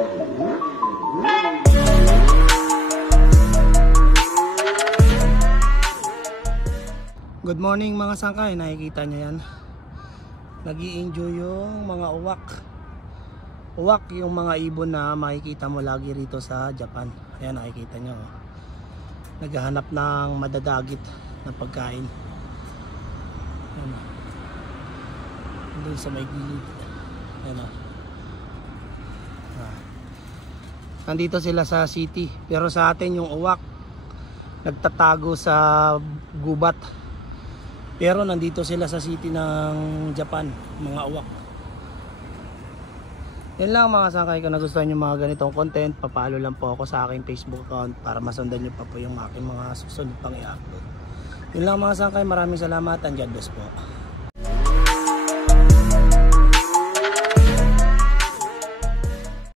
Good morning mga sangkay, nakikita nyo yan. Nag-i-enjoy yung mga uwak. Uwak yung mga ibon na makikita mo lagi rito sa Japan. Ayan, nakikita nyo. Naghahanap ng madadagit na pagkain. Ayan. Doon sa may gilid. Ayan. Nandito sila sa city. Pero sa atin yung uwak nagtatago sa gubat. Pero nandito sila sa city ng Japan, mga uwak. Yan lang mga sangkay, kung nagustuhan nyo mga ganitong content, papalo lang po ako sa aking Facebook account para masundan nyo pa po yung aking mga susunod pang i-upload. Yun lang mga sangkay, maraming salamat and God bless po.